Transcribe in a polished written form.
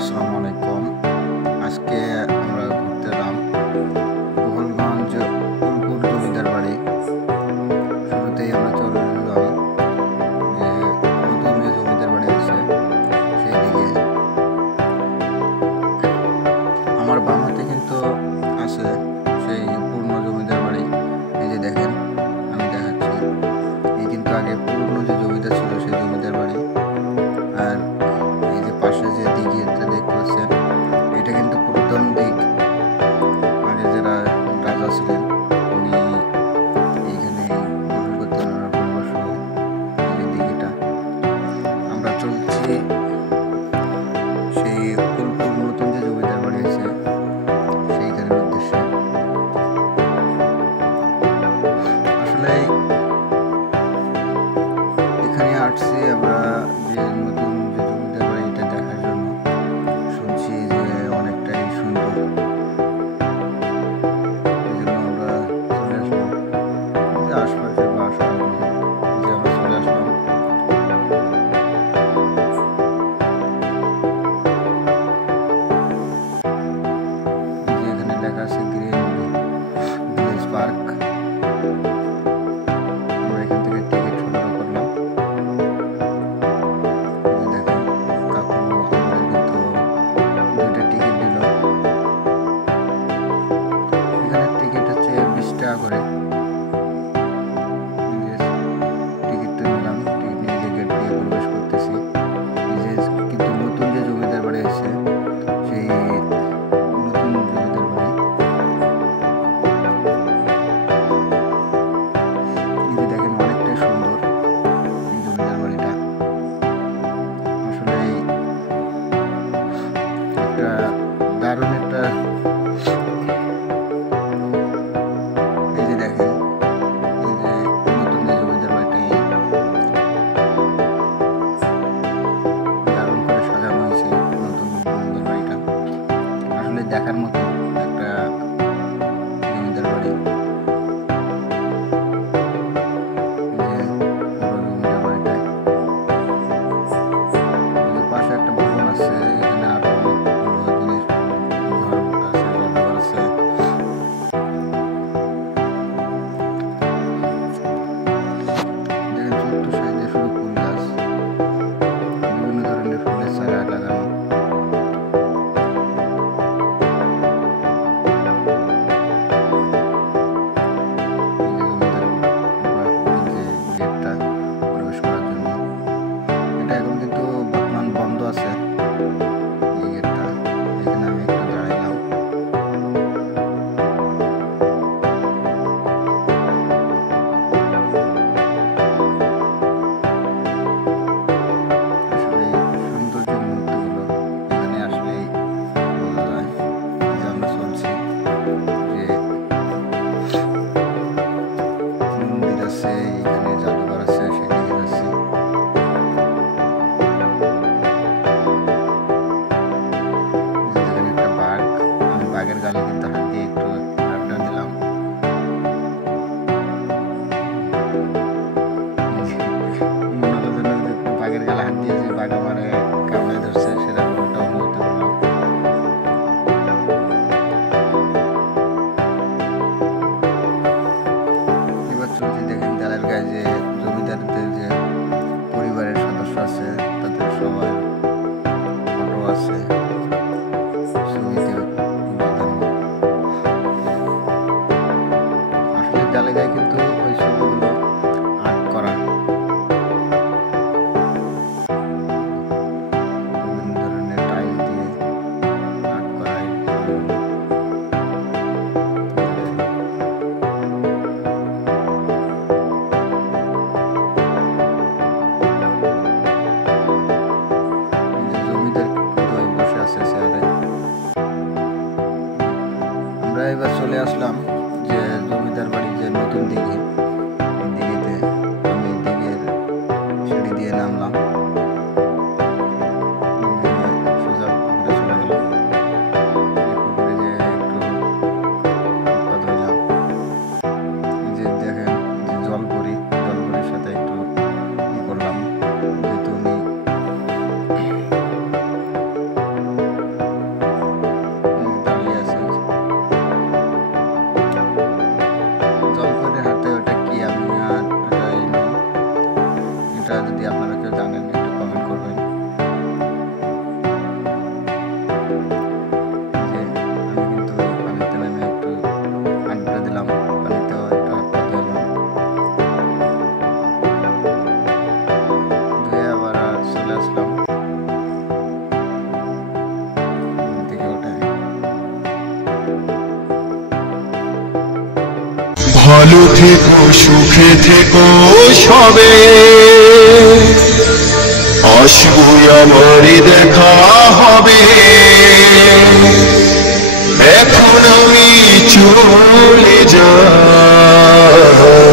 আসসালামু আলাইকুম। আজকে আমরা ঘুরতে এলাম গোপালগঞ্জ ফুলপুর জমিদার বাড়ি। শুরুতেই আমরা চলে এলাম যে নতুন যে জমিদার বাড়ি আছে সেই দিকে। আমার বাম হাতে কিন্তু আছে সেই পুরনো জমিদার বাড়ি। এই যে দেখেন, আমি দেখাচ্ছি। এই কিন্তু আগে পুরনো যে জমিদার ছিল সেই জমিদার বাড়ি। আর এই যে পাশে যে দিঘিটা দেখতে পাচ্ছেন, এটা কিন্তু পুরাতন দিক। আগে যারা রাজা ছিলেন উনি এইখানে গোসল করতেন ওনার পরিবার সহ। এই যে দিঘিটা, আমরা চলছি সেই ফুলপুর নতুন যে জমিদার বাড়ি আছে সেইখানের উদ্দেশ্যে। আসলে এখানে আসছি আমরা যে নতুন যে জমিদার বাড়ি এটা দেখার জন্য। শুনছি যে অনেকটাই সুন্দর, এই জন্য আমরা চলে আসলাম। যে আশপাশে বাসা যে আমরা চলে আসলাম। যে এখানে লেখা আছে গ্রিন ভিলেজ পার্ক। আমরা এখান থেকে টিকিট সংগ্রহ করলাম। দেখেন কাকু আমাদের কিন্তু 2টা টিকিট দিল। এখানে টিকিট হচ্ছে 20 টাকা করে। টিকিটটা নিলাম, টিকিট নিয়ে যে গেট দিয়ে প্রবেশ করতেছি। যে কিন্তু নতুন যে জমিদার বাড়ি আছে সেই নতুন জমিদার বাড়ি। এই যে দেখেন অনেকটাই সুন্দর এই জমিদার বাড়িটা। আসলে একটা দারুণ একটা, এই যে দেখেন এই যে নতুন যে জমিদার বাড়িটা দারুণ করে সাজানো হয়েছে। নতুন জমিদার বাড়িটা আসলে দেখার মতো একটা জমিদার বাড়ি। এই যে পুরো জমিদার বাড়িটায় এই যে পাশে একটা ভবন আছে। এখানে আরো অনেকগুলো জিনিস, ঘর আছে, জাদুঘর আছে। দেখেন ছোট্ট সাইজে শুধু ফুল গাছ, বিভিন্ন ধরনের ফুলের চারা লাগানো। এই যে জমিদার বাড়ির যে গেটটা প্রবেশ করার জন্য, এটা এখন কিন্তু বর্তমান বন্ধ আছে এই গেটটা। এখানে আমি একটু দাঁড়াইলাম। আসলে সুন্দর যে মুহূর্তগুলো এখানে আসলেই বোঝা যায়। এই যে আমরা চলছি, যে মন্দির আছে এখানে, জাদুঘর আছে, সেদিকে যাচ্ছি। এই যে দেখেন একটা বাঘ, আমি বাঘের গালে কিন্তু হাত দিয়ে একটু আড্ডা দিলাম। মনে হলো যেন যে বাঘের গালে হাত দিয়েছি, বাঘ আমারে কামড়ে ধরছে, সেরকম একটা অনুভূতি হলো। এবার চলছি, দেখেন দেয়ালের গায়ে যে জমিদারদের যে পরিবারের সদস্য আছে তাদের সবার ফটো আছে ছবিতে বাঁধানো। আসলে দেয়ালের গায়ে কিন্তু ওই ছবিগুলো আর্ট করা, বিভিন্ন ধরনের টাইল দিয়ে আর্ট করা এই ছবিগুলো। এই যে জমিদার কিন্তু ওই বসে ভালো থেকো, সুখে থেকো সবে, আসবই আমারই দেখা হবে। এখন আমি চলে যাই।